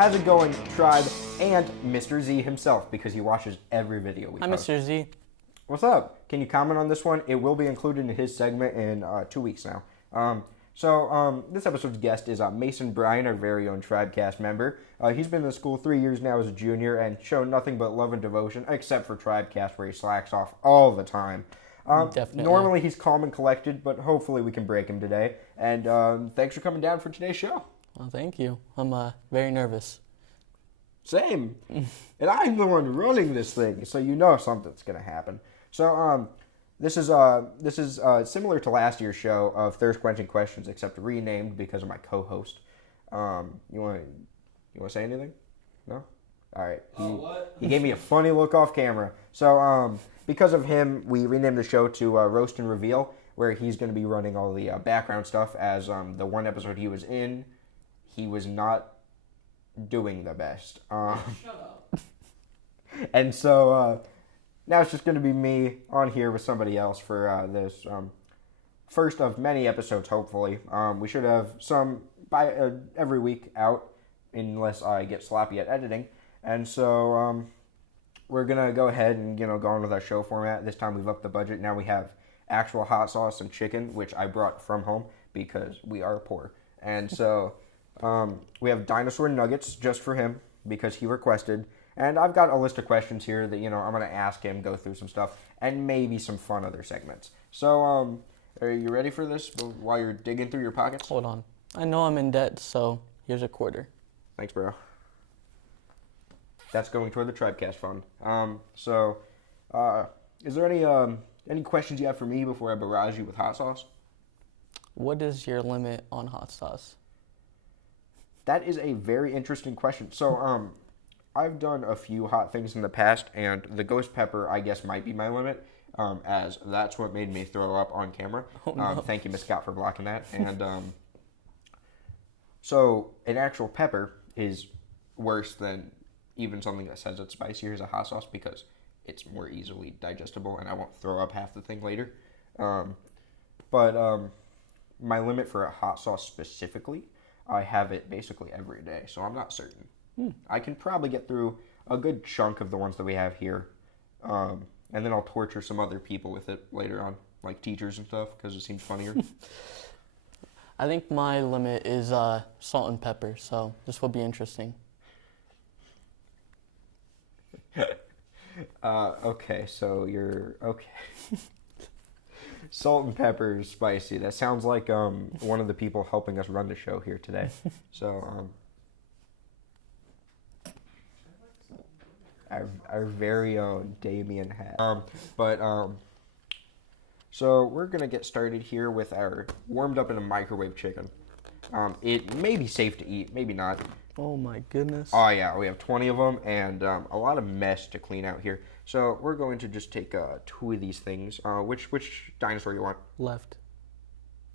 how's it going, tribe, and Mr. Z himself, because he watches every video we Hi, post. Mr. Z. What's up? Can you comment on this one? It will be included in his segment in 2 weeks now. This episode's guest is Mason Bryan, our very own Tribecast member. He's been in the school 3 years now as a junior and shown nothing but love and devotion, except for Tribecast, where he slacks off all the time. Definitely. Normally he's calm and collected, but hopefully we can break him today. And thanks for coming down for today's show. Well, thank you. I'm very nervous. Same. And I'm the one running this thing, so you know something's going to happen. So, this is similar to last year's show of Thirst Quenching Questions, except renamed because of my co-host. You want to say anything? No? All right. He gave me a funny look off camera. So, because of him, we renamed the show to Roast and Reveal, where he's going to be running all the background stuff, as the one episode he was in, he was not doing the best. Shut up. And so, now it's just going to be me on here with somebody else for this first of many episodes, hopefully. We should have some by every week out, unless I get sloppy at editing. And so we're going to go ahead and go on with our show format. This time we've upped the budget. Now we have actual hot sauce and chicken, which I brought from home because we are poor. And so we have dinosaur nuggets just for him because he requested. And I've got a list of questions here that, I'm going to ask him, go through some stuff, and maybe some fun other segments. So, are you ready for this while you're digging through your pockets? Hold on. I know I'm in debt, so here's a quarter. Thanks, bro. That's going toward the Tribecast fund. Is there any questions you have for me before I barrage you with hot sauce? What is your limit on hot sauce? That is a very interesting question. So, I've done a few hot things in the past, and the ghost pepper, I guess, might be my limit, as that's what made me throw up on camera. Oh, no. Thank you, Miss Scott, for blocking that. And so an actual pepper is worse than even something that says it's spicier as a hot sauce because it's more easily digestible, and I won't throw up half the thing later. But my limit for a hot sauce specifically, I have it basically every day, so I'm not certain. I can probably get through a good chunk of the ones that we have here, and then I'll torture some other people with it later on, like teachers and stuff, because it seems funnier. I think my limit is salt and pepper, so this will be interesting. Okay, so you're okay. Salt and pepper is spicy. That sounds like one of the people helping us run the show here today. So our very own Damien hat. So we're gonna get started here with our warmed up in a microwave chicken. It may be safe to eat, maybe not. Oh my goodness. Oh yeah, we have 20 of them and a lot of mess to clean out here. So we're going to just take 2 of these things. Which dinosaur you want? Left. Do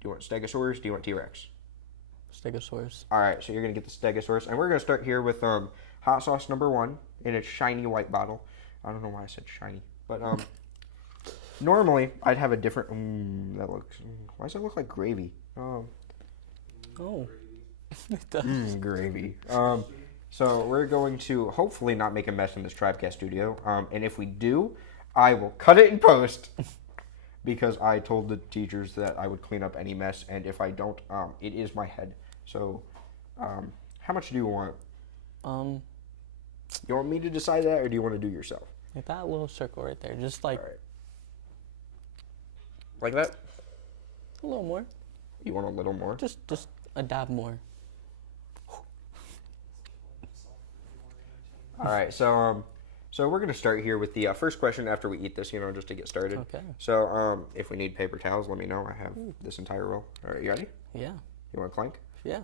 you want Stegosaurus? Do you want T-Rex? Stegosaurus. All right, so you're gonna get the Stegosaurus, and we're gonna start here with hot sauce number 1 in a shiny white bottle. I don't know why I said shiny, but normally I'd have a different. Why does it look like gravy? Oh. It does. Gravy. So we're going to hopefully not make a mess in this Tribecast studio, and if we do, I will cut it in post because I told the teachers that I would clean up any mess, and if I don't, it is my head. So, how much do you want? You want me to decide that, or do you want to do yourself? Like that little circle right there, just like All right. Like that? a little more. You want a little more? Just a dab more. All right, so we're gonna start here with the first question after we eat this, just to get started. Okay. So if we need paper towels, let me know. I have this entire roll. All right, you ready? Yeah. You want a clank? Yeah.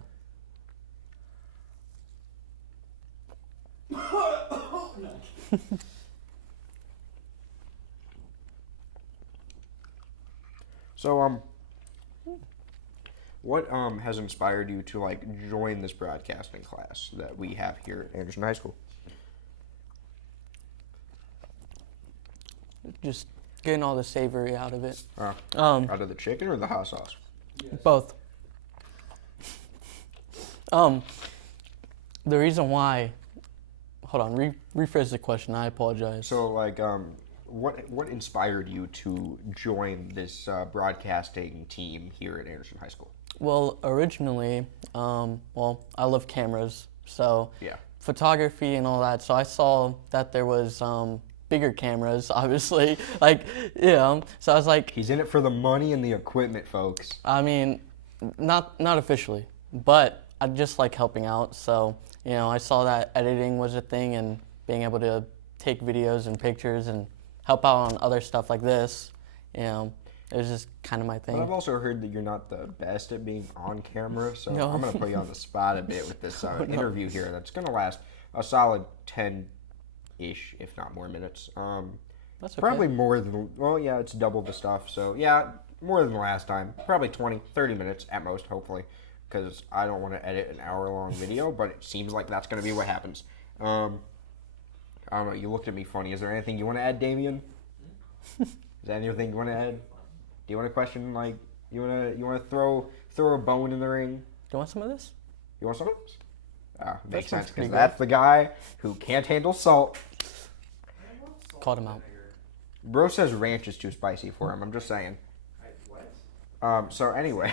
So what has inspired you to join this broadcasting class that we have here at Anderson High School? Just getting all the savory out of it. Out of the chicken or the hot sauce? Both. The reason why, hold on, rephrase the question. I apologize. So, like, what inspired you to join this broadcasting team here at Anderson High School? Well, originally, I love cameras, so Yeah. photography and all that. So I saw that there was bigger cameras, obviously. Like, so I was like, He's in it for the money and the equipment, folks. I mean, not officially, but I just like helping out. So, I saw that editing was a thing and being able to take videos and pictures and help out on other stuff like this, it was just kind of my thing. But I've also heard that you're not the best at being on camera, so No. I'm going to put you on the spot a bit with this interview here that's going to last a solid 10-ish, if not more minutes. That's okay. Probably more than, it's double the stuff, so yeah, more than the last time. Probably 20, 30 minutes at most, hopefully, because I don't want to edit an hour-long video, but it seems like that's going to be what happens. I don't know, you looked at me funny. Is there anything you want to add, Damien? Is there anything you want to add? Do you want a question, like, you want to throw a bone in the ring? Do you want some of this? You want some of this? Makes sounds sense, pretty because good. that's the guy who can't handle salt. Called him out. Bro says ranch is too spicy for him. I'm just saying. So anyways,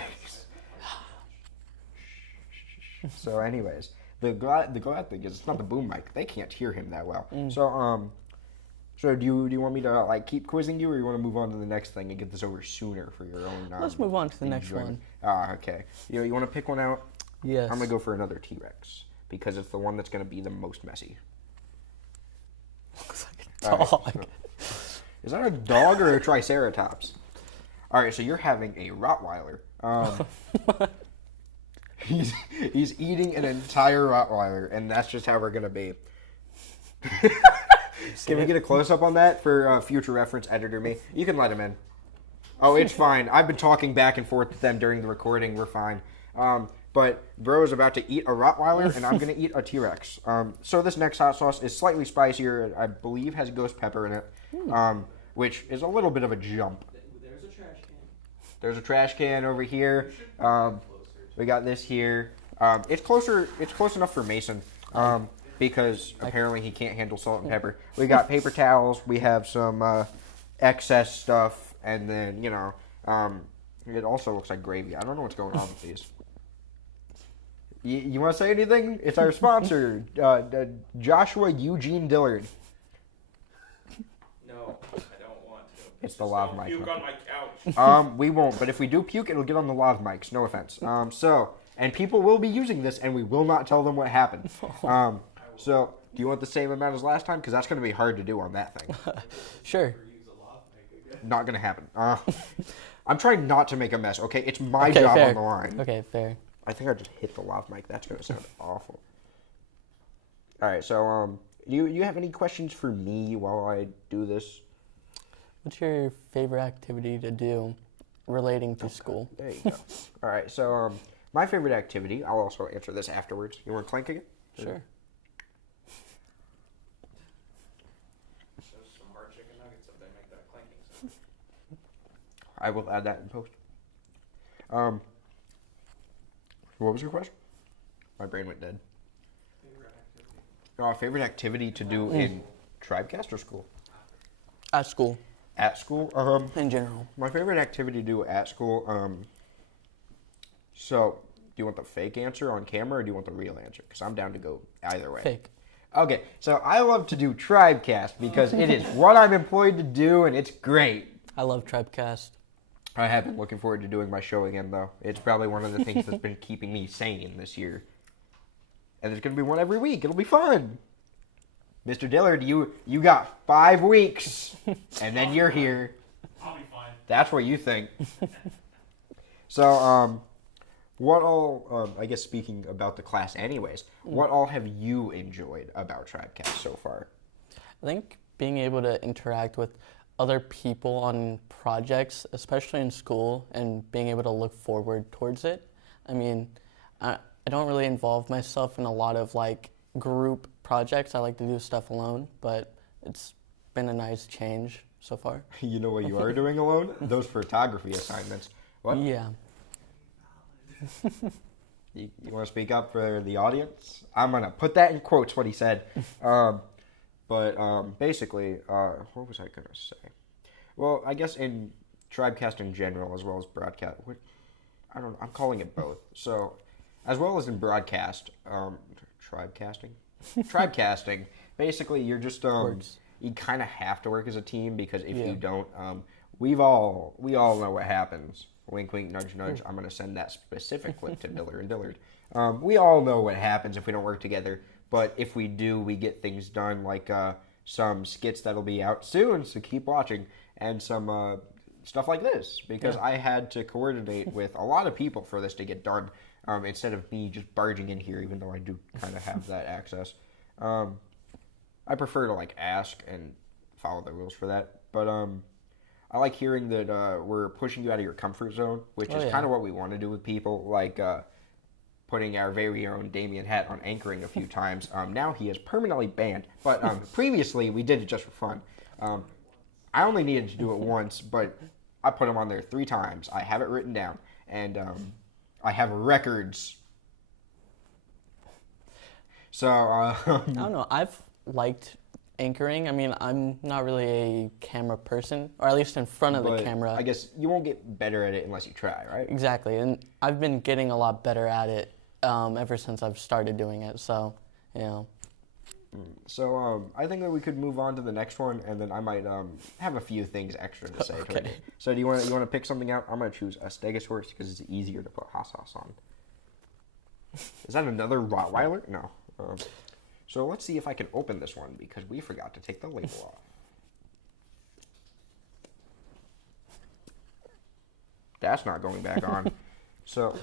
the glad thing is it's not the boom mic. They can't hear him that well. So do you want me to like keep quizzing you, or you want to move on to the next thing and get this over sooner for your own? Let's move on to the next one. Okay. You want to pick one out? Yes. I'm gonna go for another T-Rex because it's the one that's gonna be the most messy. Looks like a dog. All right, is that a dog or a Triceratops? All right, so you're having a Rottweiler. He's eating an entire Rottweiler, and that's just how we're gonna be. Can we get a close up on that for future reference, editor me? You can let him in. Oh, it's fine. I've been talking back and forth with them during the recording. We're fine. But bro is about to eat a Rottweiler, and I'm going to eat a T-Rex. So this next hot sauce is slightly spicier. I believe has ghost pepper in it, which is a little bit of a jump. There's a trash can. There's a trash can over here. We got this here. It's close enough for Mason. Because apparently he can't handle salt and pepper. We got paper towels. We have some excess stuff, and then it also looks like gravy. I don't know what's going on with these. You want to say anything? It's our sponsor, Joshua Eugene Dillard. No, I don't want to. It's the lav mic. Puke on my couch. We won't, but if we do puke, it'll get on the lav mics. No offense. And people will be using this, and we will not tell them what happened. So, do you want the same amount as last time? Because that's going to be hard to do on that thing. Sure. Not going to happen. I'm trying not to make a mess, okay? It's my job fair. on the line. Okay, fair. I think I just hit the lav mic. That's going to sound awful. All right, so you have any questions for me while I do this? What's your favorite activity to do relating to school? There you go. All right, so my favorite activity, I'll also answer this afterwards. You want to clank again? Sure. There's some hard chicken nuggets if they make that clanking sound. I will add that in post. What was your question? My brain went dead. Favorite activity to do in Tribecast or school? At school. At school? In general. My favorite activity to do at school, so do you want the fake answer on camera or do you want the real answer? Because I'm down to go either way. Fake. Okay, so I love to do Tribecast because it is what I'm employed to do and it's great. I love Tribecast. I have been looking forward to doing my show again, though. It's probably one of the things that's been keeping me sane this year. And there's going to be one every week. It'll be fun. Mr. Dillard, you got 5 weeks, and then you're here. I'll be fine. That's what you think. So, what all, I guess speaking about the class anyways, what all have you enjoyed about Tribecast so far? I think being able to interact with other people on projects, especially in school, and being able to look forward towards it. I mean, I don't really involve myself in a lot of like group projects. I like to do stuff alone, but it's been a nice change so far. You know what you are doing alone? Those photography assignments. What? Yeah. You want to speak up for the audience? I'm gonna put that in quotes. What he said. Basically, what was I gonna say? Well, I guess in Tribecast in general, as well as broadcast. I don't know. I'm calling it both. So, as well as in broadcast, tribecasting. Tribecasting. Basically, you're just you kind of have to work as a team because if you don't, we all know what happens. Wink, wink, nudge, nudge. I'm gonna send that specific clip to Dillard and Dillard. We all know what happens if we don't work together. But if we do, we get things done, like some skits that'll be out soon. So keep watching, and some stuff like this because I had to coordinate with a lot of people for this to get done. Instead of me just barging in here, even though I do kind of have that access. I prefer to like ask and follow the rules for that. But I like hearing that we're pushing you out of your comfort zone, which is kind of what we want to do with people, like putting our very own Damien Hat on anchoring a few times. Now he is permanently banned, but previously we did it just for fun. I only needed to do it once, but I put him on there 3 times. I have it written down, and I have records. So, I don't know. I've liked anchoring. I mean, I'm not really a camera person, or at least in front of the camera. I guess you won't get better at it unless you try, right? Exactly, and I've been getting a lot better at it ever since I've started doing it, so, you know. So, I think that we could move on to the next one, and then I might have a few things extra to say. Okay. So, do you want to pick something out? I'm going to choose a Stegosaurus because it's easier to put hot sauce on. Is that another Rottweiler? No. So let's see if I can open this one because we forgot to take the label off. That's not going back on. So,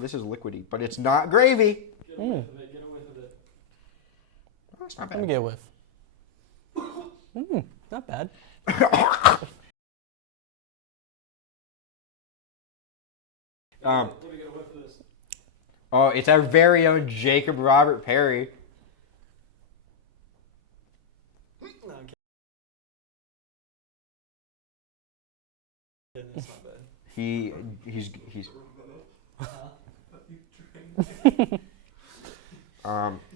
this is liquidy, but it's not gravy. Get away with it. Get away with it. Oh, that's not bad. Let me get a whiff. Not bad. Let me get a whiff of this. Oh, it's our very own Jacob Robert Perry. No, I'm kidding. It's not bad. He's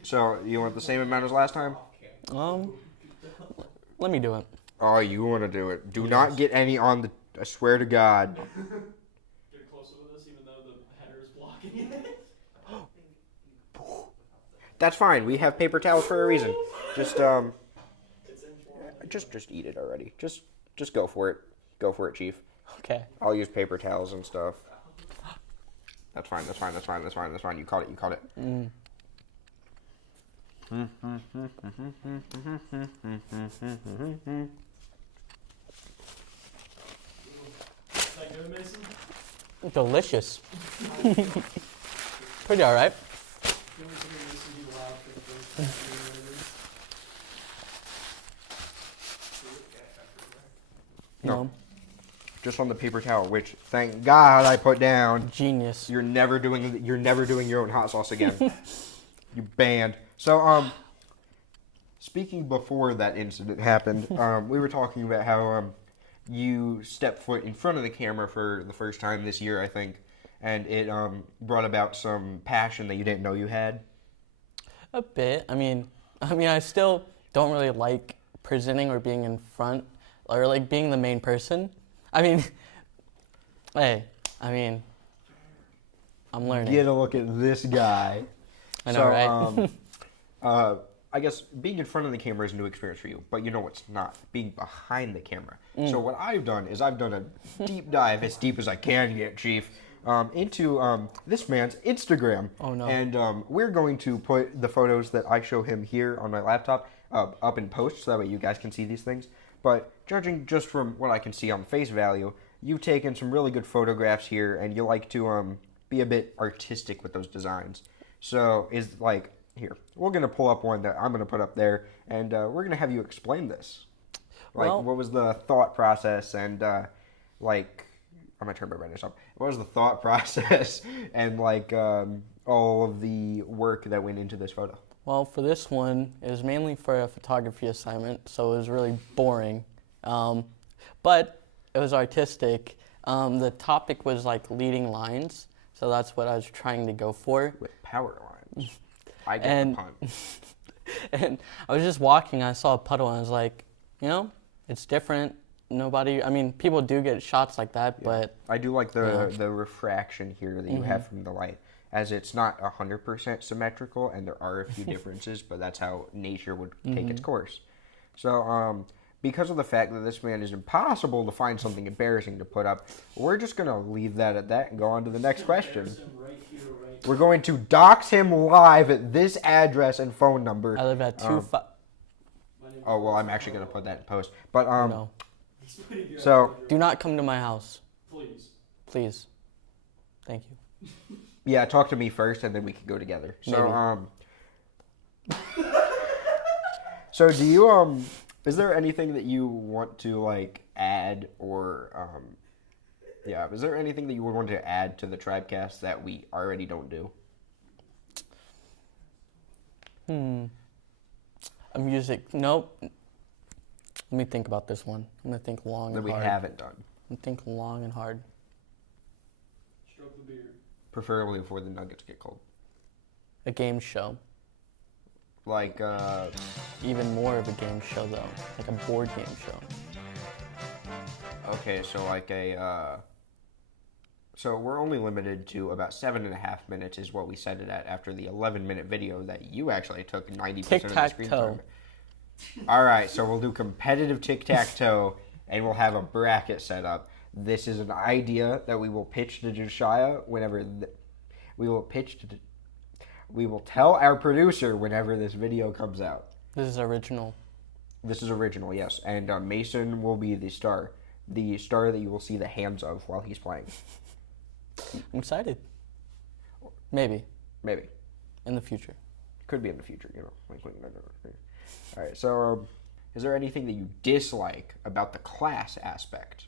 so you want the same amount as last time? Let me do it. Oh, you want to do it. Do not get any on the, I swear to God. Get closer with this even though the header is blocking it. That's fine. We have paper towels for a reason. Just just eat it already. Just go for it. Go for it, Chief. Okay. I'll use paper towels and stuff. That's fine. You caught it. Is that good, Mason? Delicious. Pretty all right. Can we hear Mason be loud for the first time? No. Just on the paper towel, which thank God I put down. Genius. You're never doing your own hot sauce again. You banned. So speaking before that incident happened, we were talking about how you stepped foot in front of the camera for the first time this year, I think, and it brought about some passion that you didn't know you had. A bit. I mean, I still don't really like presenting or being in front or like being the main person. I mean, hey, I'm learning. Get a look at this guy. I know, right? I guess being in front of the camera is a new experience for you, but you know what's not? Being behind the camera. So what I've done is I've done a deep dive, as deep as I can get, Chief, into this man's Instagram. Oh, no. And we're going to put the photos that I show him here on my laptop up in post so that way you guys can see these things. But judging just from what I can see on face value, you've taken some really good photographs here, and you like to be a bit artistic with those designs. So here, we're going to pull up one that I'm going to put up there, and we're going to have you explain this. What was the thought process and, I'm going to turn my brightness up. What was the thought process and, all of the work that went into this photo? Well, for this one, it was mainly for a photography assignment, so it was really boring. But it was artistic. The topic was leading lines. So that's what I was trying to go for. With power lines. I get And the pun. and I was just walking, I saw a puddle, and I was like, it's different. Nobody, I mean, people do get shots like that, Yeah. but I do like the refraction here that you have from the light, as it's not 100% symmetrical, and there are a few differences, but that's how nature would take its course. So, because of the fact that this man is impossible to find something embarrassing to put up, we're just going to leave that at that and go on to the next question. Right here, right We're going to dox him live at this address and phone number. I live at 25. Oh, well, I'm actually going to put that in post. But, No. He's putting your So- address. Do not come to my house, Please. please. Thank you. yeah, talk to me first, and then we can go together. So, so do you, is there anything that you want to, like, add or, is there anything that you would want to add to the Tribecast that we already don't do? A music, nope. Let me think about this one. I'm going to think long That and we hard. haven't done? I'm think long and hard. Stroke the beard. Preferably before the nuggets get cold. A game show. Like, Even more of a game show, though. Like a board game show. okay, so like so we're only limited to about 7.5 minutes is what we set it at after the 11-minute video that you actually took 90% of the screen Tic-tac-toe. time. All right, so we'll do competitive tic-tac-toe, and we'll have a bracket set up. This is an idea that we will pitch to Josiah whenever we will tell our producer whenever this video comes out. This is original. This is original, yes, and Mason will be the star that you will see the hands of while he's playing. I'm excited. Maybe. Maybe. In the future. Could be in the future, Like, all right, so is there anything that you dislike about the class aspect?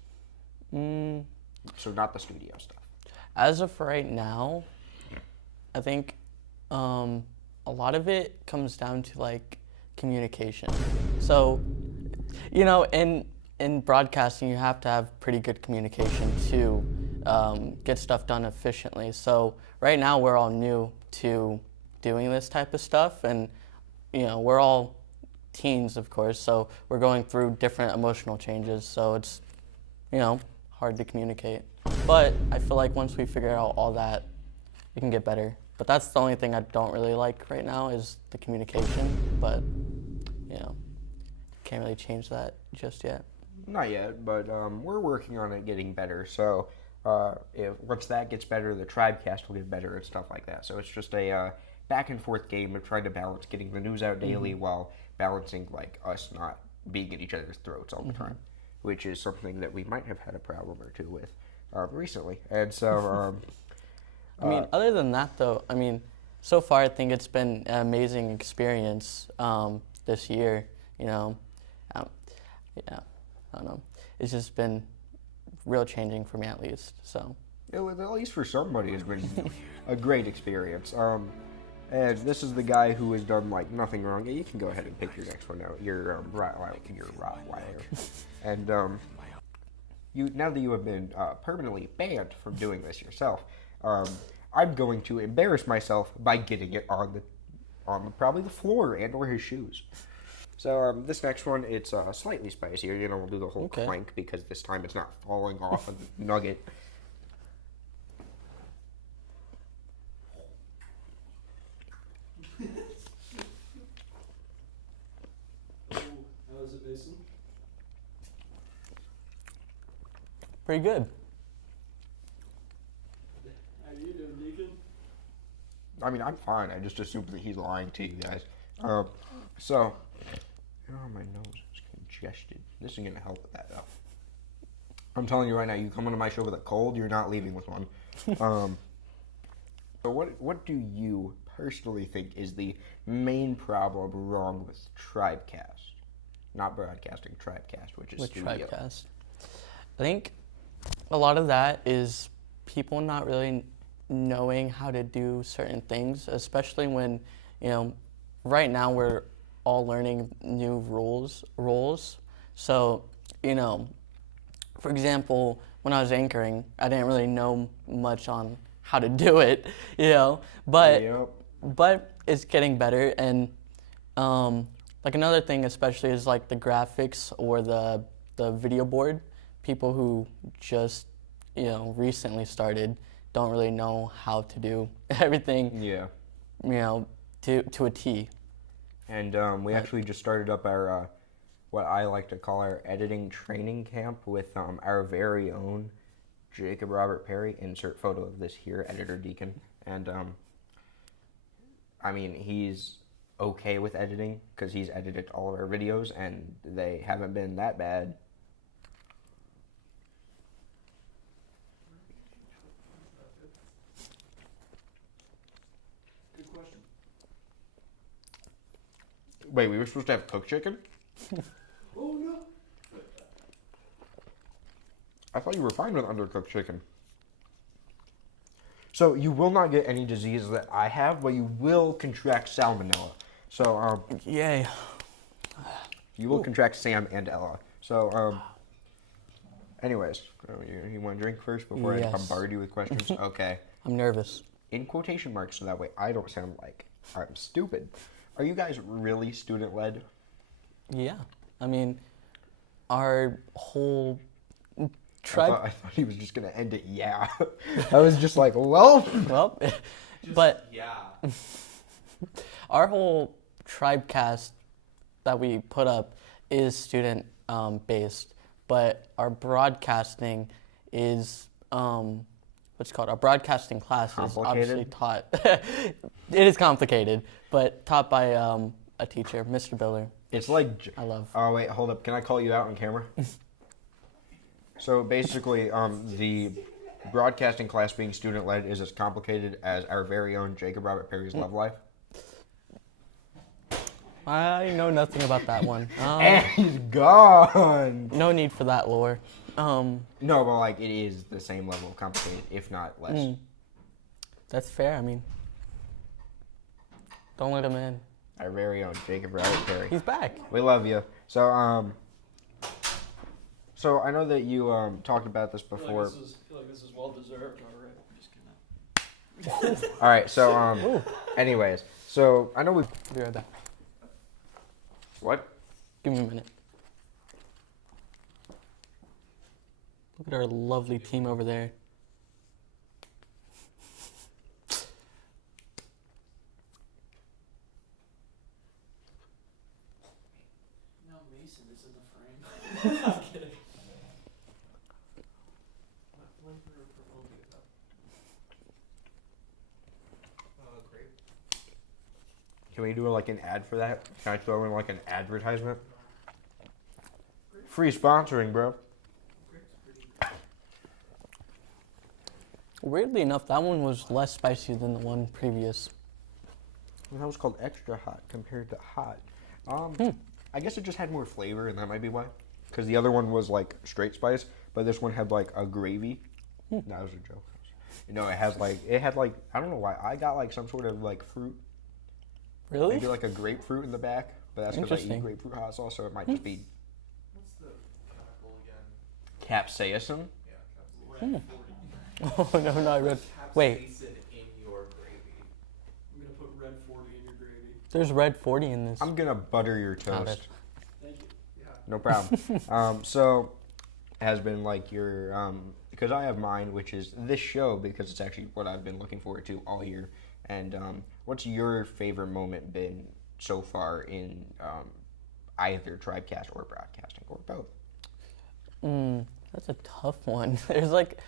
So not the studio stuff. As of right now, I think a lot of it comes down to like communication. So, in broadcasting, you have to have pretty good communication to get stuff done efficiently. So right now, we're all new to doing this type of stuff, and we're all teens, of course. So we're going through different emotional changes. So it's hard to communicate. But I feel like once we figure out all that, it can get better. But that's the only thing I don't really like right now is the communication. But can't really change that just yet. Not yet, but we're working on it getting better. So if once that gets better, the Tribecast will get better and stuff like that. So it's just a back and forth game of trying to balance getting the news out daily while balancing like us not being at each other's throats all the time, which is something that we might have had a problem or two with recently. And so, I mean, other than that, though, so far I think it's been an amazing experience this year. I don't know. It's just been real changing for me, at least. So. at least for somebody, it's been a great experience. And this is the guy who has done like nothing wrong. Yeah, you can go ahead and pick your next one out. Your Rottweiler. And now that you have been permanently banned from doing this yourself, I'm going to embarrass myself by getting it on probably the floor and or his shoes. So this next one, it's slightly spicier. We'll do the whole clank because this time it's not falling off of the nugget. How is it, Mason? Pretty good. How you doing, Deacon? I'm fine. I just assumed that he's lying to you guys. My nose is congested. This isn't going to help with that, though. I'm telling you right now, you come onto my show with a cold, you're not leaving with one. So what do you personally think is the main problem wrong with Tribecast? Not broadcasting, Tribecast, which is With studio. Tribecast. I think a lot of that is people not really knowing how to do certain things, especially when, right now we're all learning new roles. So, for example, when I was anchoring, I didn't really know much on how to do it, you know. But Yep. but it's getting better, and like another thing especially is like the graphics or the video board. People who just recently started don't really know how to do everything, Yeah. to a T. And we actually just started up our what I like to call our editing training camp with our very own Jacob Robert Perry. Insert photo of this here, editor Deacon. And I mean, he's okay with editing because he's edited all of our videos, and they haven't been that bad. Good question. Wait, we were supposed to have cooked chicken? Oh no. I thought you were fine with undercooked chicken. So you will not get any disease that I have, but you will contract salmonella. So Yay. you will contract Sam and Ella. So anyways, you want to drink first before I Yes. bombard you with questions? Okay. I'm nervous. In quotation marks, so that way I don't sound like I'm stupid. Are you guys really student-led? Yeah. I mean, our whole I tribe. thought he was just going to end it, yeah. I was just like, well. Well, but Yeah. our whole tribe cast that we put up is student based, but our broadcasting is what's it called? Our broadcasting class is obviously Complicated? taught. It is complicated, but taught by a teacher, Mr. Biller. It's like... I love. Oh, wait, hold up. Can I call you out on camera? So basically, the broadcasting class being student-led is as complicated as our very own Jacob Robert Perry's love life. I know nothing about that one. And he's gone! No need for that lore. No, but like, it is the same level of complicated, if not less. That's fair. I mean, don't let him in. Our very own Jacob Robert Perry. He's back. We love you. So, so I know that you talked about this I before. feel like this is well deserved. All right. I'm just kidding. All right. So, anyways, so I know we. Be right back. What? Give me a minute. Look at our lovely team over there. Now Mason is in the frame. I'm kidding. Can we do like an ad for that? Can I throw in like an advertisement? Free sponsoring, bro. Weirdly enough, that one was less spicy than the one previous. Well, that was called extra hot compared to hot. I guess it just had more flavor, and that might be why. Because the other one was like straight spice, but this one had like a gravy. That was a joke. You know, it had like I don't know why I got like some sort of like fruit, Really? maybe like a grapefruit in the back, but that's because I eat Interesting. grapefruit hot sauce, so it might just be What's the chemical again? capsaicin. Yeah, Oh no, no, I read. Wait, capsaicin in your gravy. I'm gonna put red 40 in your gravy. there's red 40 in this. I'm gonna butter your Got toast. it. Thank you. Yeah. No problem. So has been like your because I have mine, which is this show because it's actually what I've been looking forward to all year. And what's your favorite moment been so far in either Tribecast or broadcasting or both? That's a tough one. There's like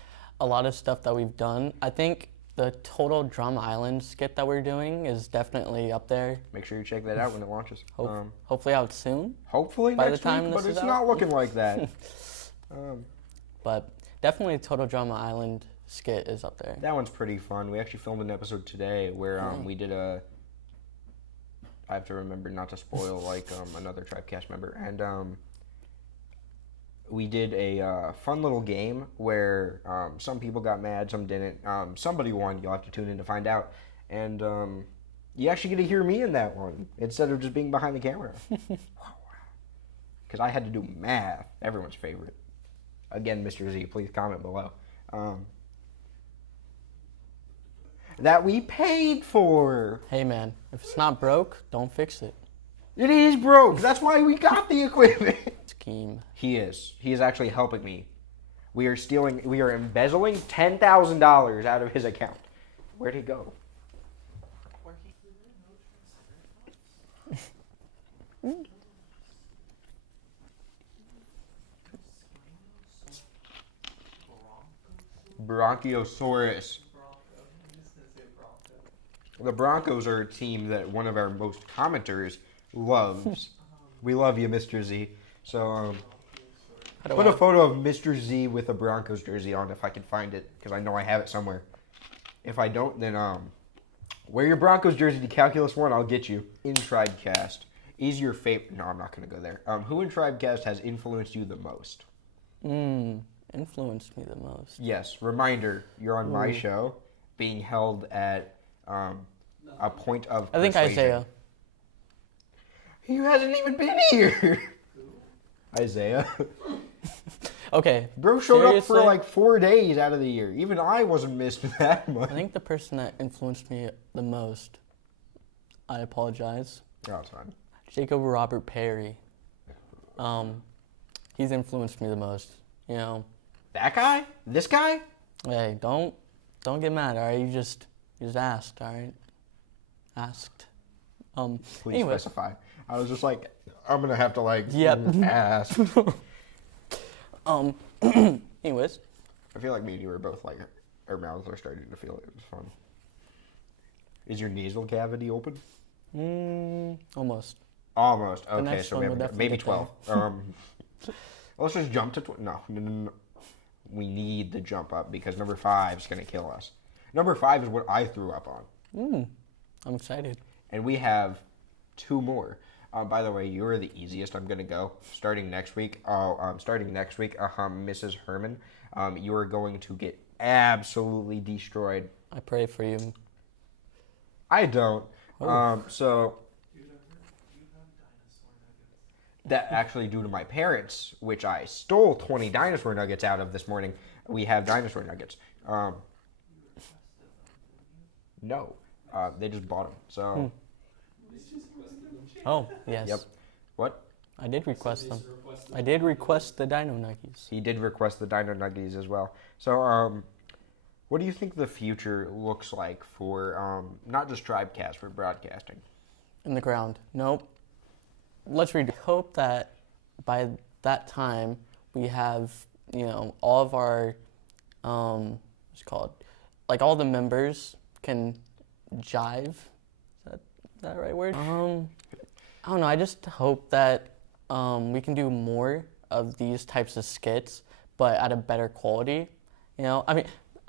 a lot of stuff that we've done. I think the Total Drum Island skit that we're doing is definitely up there. Make sure you check that out when it launches. Hopefully out soon. Hopefully by the next time week, this but is it's out. not looking like that. But definitely Total Drama Island skit is up there. That one's pretty fun. We actually filmed an episode today where we did a. I have to remember not to spoil like another Tribecast member, and we did a fun little game where some people got mad, some didn't. Somebody won. You'll have to tune in to find out, and you actually get to hear me in that one instead of just being behind the camera. Because I had to do math. Everyone's favorite. Again, Mr. Z, please comment below. that we paid for. Hey man, if it's not broke, don't fix it. It is broke. That's why we got the equipment. Scheme. He is. He is actually helping me. We are embezzling $10,000 out of his account. Where'd he go? Bronchiosaurus. The Broncos are a team that one of our most commenters loves. We love you, Mr. Z. So, put a photo of Mr. Z with a Broncos jersey on if I can find it, because I know I have it somewhere. If I don't, then wear your Broncos jersey to Calculus 1. I'll get you. In Tribecast, is your favorite? No, I'm not going to go there. Who in Tribecast has influenced you the most? Influenced me the most. Yes. Reminder: you're on my show, being held at a point of. I think persuasion. Isaiah. He hasn't even been here. Isaiah. Okay. Bro showed up for seriously? like 4 days out of the year. Even I wasn't missed that much. I think the person that influenced me the most, I apologize, Oh, it's fine. Jacob Robert Perry. He's influenced me the most. You know, That guy? This guy? hey, don't get mad, all right? You just asked, all right? Asked. Please Anyway. specify. I was just like, I'm gonna have to like Yep. ask. Anyways, I feel like me and you were both like, our mouths are starting to feel it. It was fun. Is your nasal cavity open? almost. Almost. The Okay, next so one will definitely maybe get 12. Let's just jump to no. We need to jump up because number 5 is gonna kill us. Number 5 is what I threw up on, I'm excited. and we have 2 more. By the way, you are the easiest. I'm gonna go starting next week. Mrs. Herman, you are going to get absolutely destroyed. I pray for you. I don't. So that actually due to my parents, which I stole 20 dinosaur nuggets out of this morning. We have dinosaur nuggets. No, they just bought them. So. Oh, yes. Yep. What? I did request them. I did request the Dino Nuggies. He did request the Dino Nuggies as well. So, what do you think the future looks like for not just Tribecast, for broadcasting? In the ground. Nope. Let's read. Hope that by that time we have, all of our, what's it called? Like all the members can jive. Is that the right word? I don't know. I just hope that we can do more of these types of skits, but at a better quality. I mean,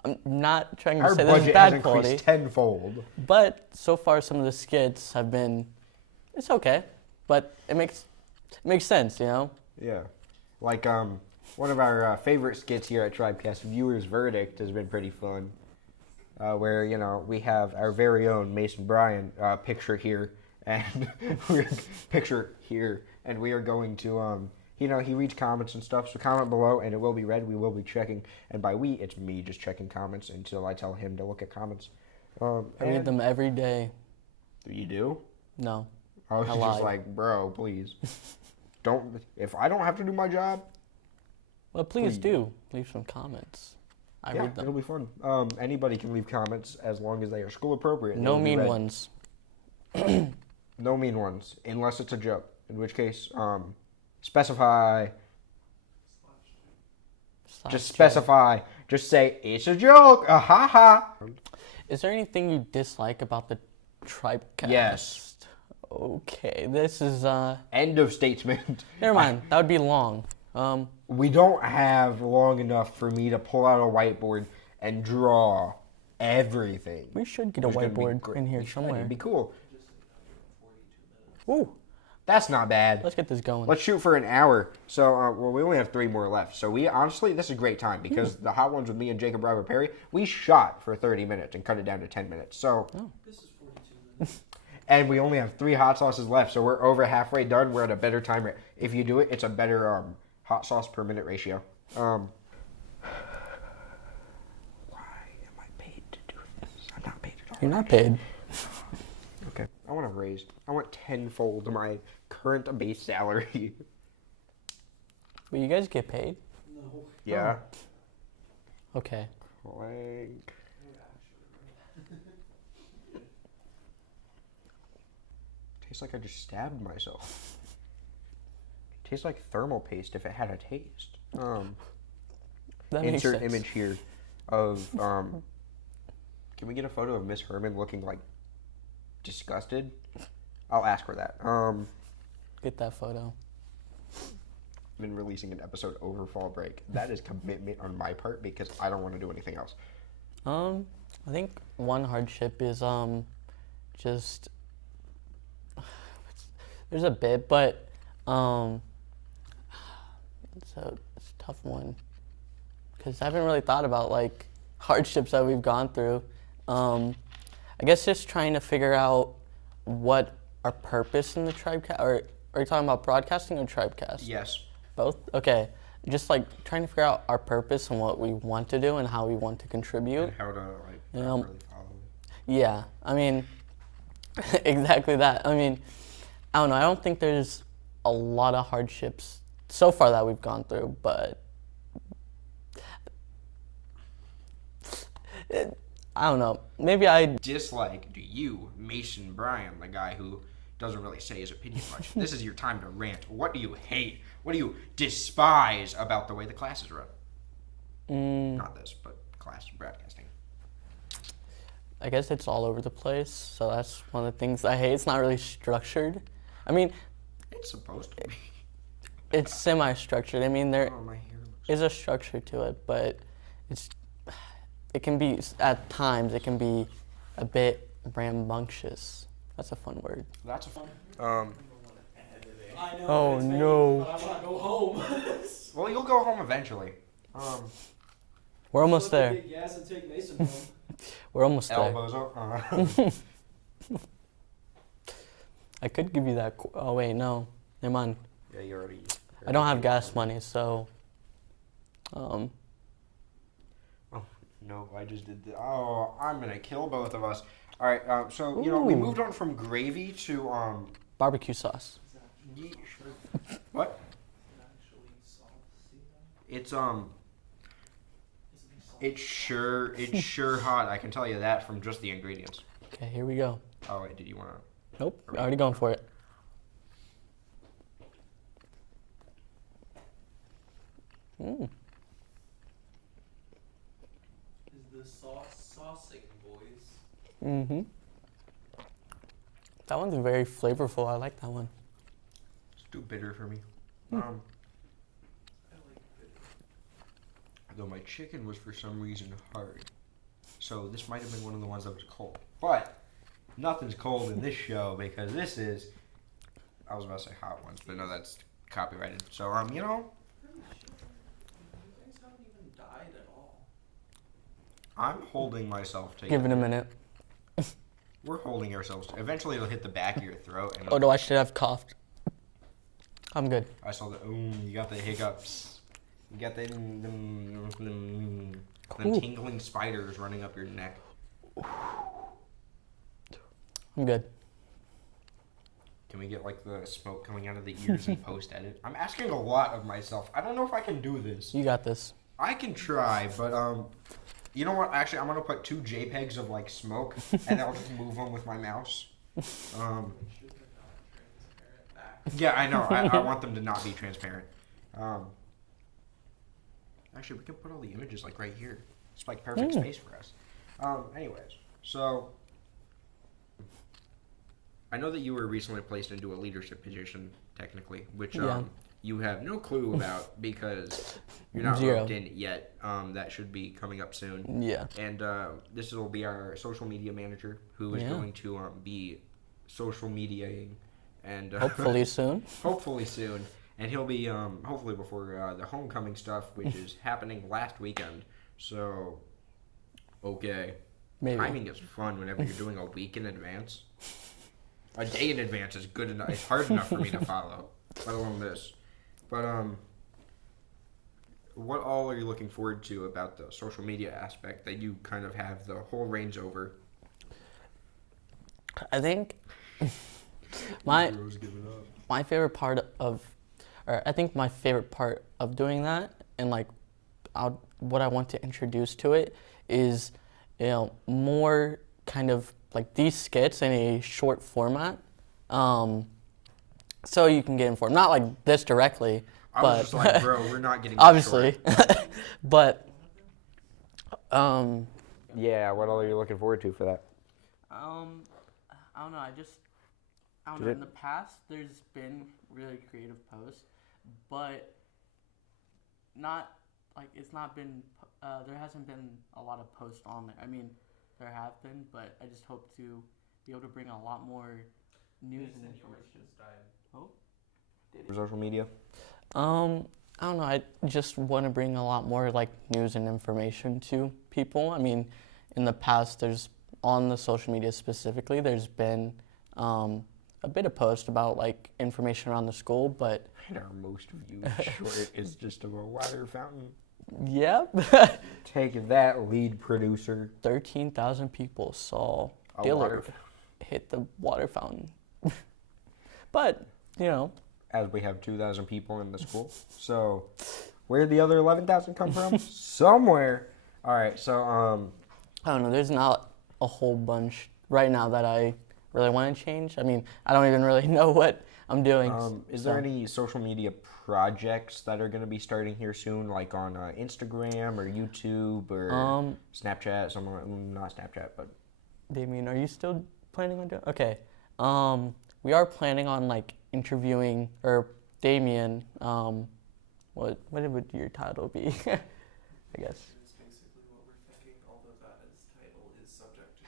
I'm not trying to Our say this is budget bad has quality, increased tenfold. but so far some of the skits have been, it's okay, but it makes sense, Yeah. Like, one of our favorite skits here at Tribecast, Viewer's Verdict, has been pretty fun. Where, we have our very own Mason Bryan picture here, and we are going to, he reads comments and stuff, so comment below, and it will be read. We will be checking, and by we, it's me just checking comments until I tell him to look at comments. I read them every day. You do? No. I was I just lied. like, bro, please. If I don't have to do my job, Well, please do. Leave some comments. I read them. it'll be fun. Anybody can leave comments as long as they are school appropriate. No They'll be mean read. ones. No mean ones, unless it's a joke. In which case, specify. Just specify. Just say it's a joke. Ha ha. Is there anything you dislike about the Tribecast? Yes. Okay, this is End of statement. never mind. That would be long. We don't have long enough for me to pull out a whiteboard and draw everything. We should get a It's gonna be whiteboard great. in here We should. somewhere. It'd be cool. Ooh, That's not bad. let's get this going. Let's shoot for an hour. So, we only have 3 more left. So, honestly, this is a great time because the hot ones with me and Jacob Robert Perry, we shot for 30 minutes and cut it down to 10 minutes. So, This is 42 minutes. and we only have 3 hot sauces left. So, we're over halfway done. We're at a better time rate. If you do it, it's a better hot sauce per minute ratio. Why am I paid to do this? I'm not paid to You're not paid. Okay. I want a raise. I want tenfold my current base salary. But you guys get paid? No. Yeah. Okay. Clank. Tastes like I just stabbed myself. Tastes like thermal paste if it had a taste. That makes Insert sense. image here of can we get a photo of Miss Herman looking like disgusted? I'll ask her that. Get that photo. Been releasing an episode over fall break. That is commitment on my part because I don't want to do anything else. I think one hardship is just there's a bit, but it's a tough one because I haven't really thought about like hardships that we've gone through. I guess just trying to figure out what our purpose in the Tribecast, or are you talking about broadcasting or Tribecast? Yes. Both? Okay. Just like trying to figure out our purpose and what we want to do and how we want to contribute. And how to like Yeah. really follow it. Yeah, I mean, exactly that. I mean, I don't know. I don't think there's a lot of hardships so far that we've gone through, but I don't know. Maybe I Dislike do you, Mason Bryan, the guy who doesn't really say his opinion much. This is your time to rant. What do you hate? What do you despise about the way the class is run? Not this, but class broadcasting. I guess it's all over the place. So that's one of the things I hate. It's not really structured. I mean, It's supposed to be. it's semi-structured. I mean, there Oh, my hair looks. is a structure to it, but it can be at times it can be a bit rambunctious. That's a fun word. That's a fun. I know. Oh, it's me, no. But I want to go home. Well, you'll go home eventually. We're almost Let's there. get gas and take Mason home. We're almost there. Elbows up. I could give you that. Oh wait, no. Never mind. Yeah, you already. I don't have gas money, so. Oh no, I just did. Oh, I'm gonna kill both of us. All right. So you know we Ooh. moved on from gravy to Barbecue sauce. What? It's It's sure hot. I can tell you that from just the ingredients. Okay, here we go. Oh wait, did you wanna? Nope, already going for it. Mm. Is the sauce saucing, boys? Mm-hmm. That one's very flavorful. I like that one. It's too bitter for me. I like bitter. Though my chicken was for some reason hard, so this might have been one of the ones that was cold. But nothing's cold in this show because this is. I was about to say hot ones, but no, that's copyrighted. So you know, Pretty sure you guys haven't even died at all. I'm holding myself together. Give it a minute. We're holding ourselves. Eventually, it'll hit the back of your throat. And Oh no, I should have coughed. I'm good. I saw the. You got the hiccups. You got them Cool. tingling spiders running up your neck. I'm good. Can we get like the smoke coming out of the ears in post edit? I'm asking a lot of myself. I don't know if I can do this. You got this. I can try, but you know what? Actually, I'm gonna put 2 JPEGs of like smoke, and I'll just move them with my mouse. Should have not transparent back. Yeah, I know. I want them to not be transparent. Actually, we can put all the images like right here. It's like perfect space for us. Anyways, so I know that you were recently placed into a leadership position, technically, which Yeah. you have no clue about because you're not Zero. roped in yet. That should be coming up soon. Yeah. And this will be our social media manager who is Yeah. going to be social mediating and Hopefully soon. hopefully soon. And he'll be hopefully before the homecoming stuff, which is happening last weekend. So, okay. Maybe. Timing is fun whenever you're doing a week in advance. A day in advance is good enough. It's hard enough for me to follow, let alone this. But what all are you looking forward to about the social media aspect that you kind of have the whole reins over? I think my favorite part of, or I think my favorite part of doing that, and like, what I want to introduce to it is, more kind of like these skits in a short format, so you can get informed. Not like this directly, I but was just like, bro, we're not getting obviously, but yeah. What all are you looking forward to for that? I don't know. I don't know. In the past, there's been really creative posts, but not like it's not been. There hasn't been a lot of posts on there. I mean, there have been, but I just hope to be able to bring a lot more news and information. Oh, Social media. I don't know. I just want to bring a lot more like news and information to people. I mean, in the past, on the social media specifically, there's been a bit of post about like information around the school, but And our most viewed short is just of a water fountain. yep. Take that, lead producer. 13,000 people saw A Dillard water hit the water fountain. But, As we have 2,000 people in the school. So, where did the other 11,000 come from? Somewhere. All right, so, I don't know. There's not a whole bunch right now that I really want to change. I mean, I don't even really know what I'm doing. Is there any social media projects that are going to be starting here soon, like on Instagram or YouTube or Snapchat? Not Snapchat, but Damien, are you still planning on doing? Okay. We are planning on like interviewing, or Damien. What would your title be? I guess. It's basically what we're thinking, although that title is subject to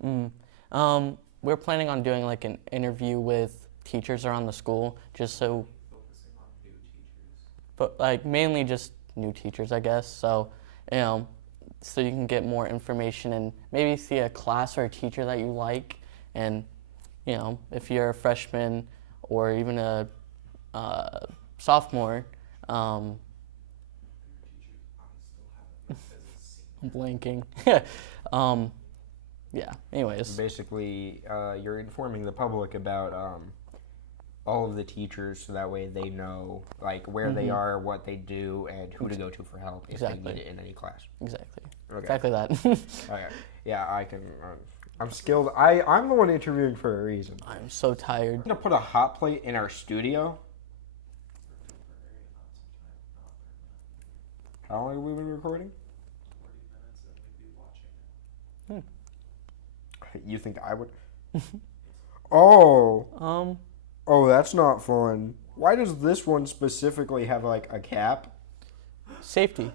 change. We're planning on doing like an interview with teachers around the school, just so. Focusing on new teachers. But like mainly just new teachers, I guess. So, so you can get more information and maybe see a class or a teacher that you like, and if you're a freshman or even a sophomore. I'm blanking. Yeah. Anyways. basically, you're informing the public about all of the teachers, so that way they know like where they are, what they do, and who to go to for help if they need it in any class. Exactly. Okay. Exactly that. Okay. Yeah, I can. I'm skilled. I'm the one interviewing for a reason. I'm so tired. I'm gonna put a hot plate in our studio. How long have we been recording? 40 minutes and we'd be watching it. You think I would? Oh. Oh, that's not fun. Why does this one specifically have like a cap? Safety.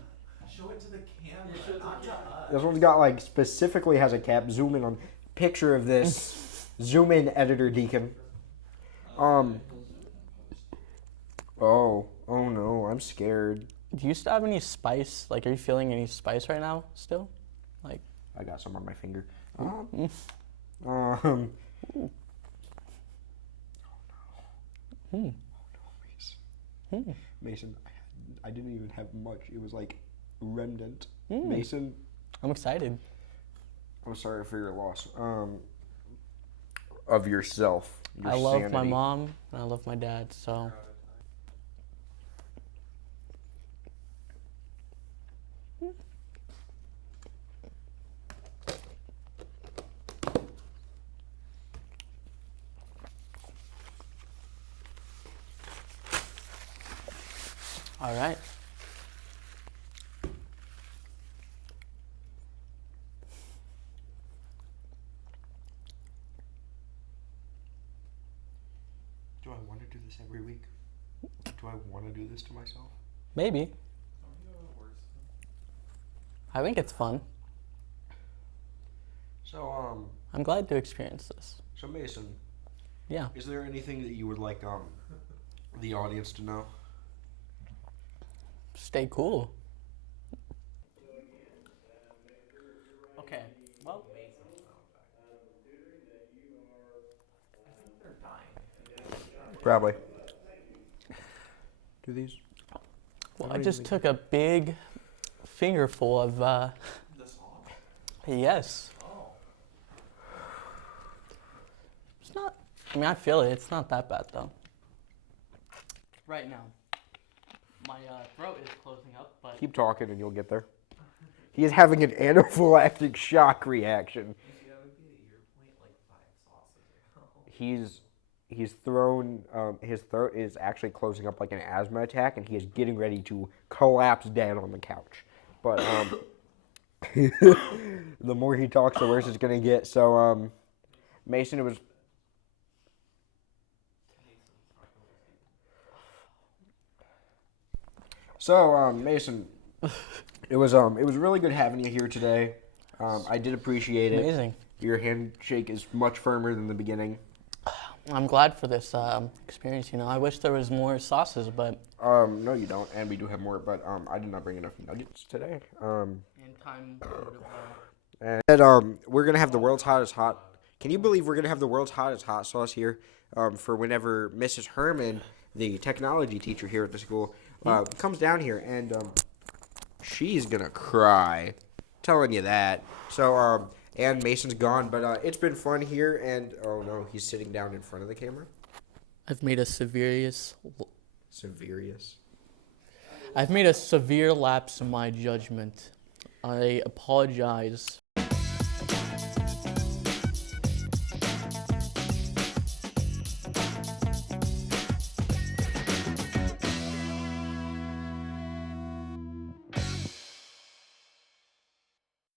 Show it to the camera, not to us. This one's got like specifically has a cap. Zoom in on picture of this. Zoom in, editor Deacon. Oh no, I'm scared. Do you still have any spice? Like, are you feeling any spice right now still? Like, I got some on my finger. Ooh. Oh no. Mason. Mason, I didn't even have much. It was like remnant. Mason, I'm excited. I'm sorry for your loss. Of yourself. Your I love my sanity. mom and I love my dad, so. All right. Do I want to do this every week? Do I want to do this to myself? Maybe. I think it's fun. So, I'm glad to experience this. so Mason, Yeah. is there anything that you would like the audience to know? Stay cool. Okay. Well, They're dying. Probably. Do these? well, I just took a big fingerful of, The song? yes. Oh. I mean, I feel it. It's not that bad, though. Right now, my throat is closing up, but... Keep talking and you'll get there. He is having an anaphylactic shock reaction. Yeah, that would be at your point like 5 sauces ago. He's thrown, his throat is actually closing up like an asthma attack, and he is getting ready to collapse down on the couch. But the more he talks, the worse it's gonna get. So Mason, it was. So Mason, it was really good having you here today. I did appreciate it. Amazing. Your handshake is much firmer than the beginning. I'm glad for this experience. You know, I wish there was more sauces, but... No, you don't, and we do have more, but I did not bring enough nuggets today. And time would And we're gonna have the world's hottest hot. Can you believe we're gonna have the world's hottest hot sauce here for whenever Mrs. Herman, the technology teacher here at the school, comes down here, and she's gonna cry. Telling you that. So and Mason's gone, but it's been fun here. And oh no, he's sitting down in front of the camera. I've made a severe lapse in my judgment. I apologize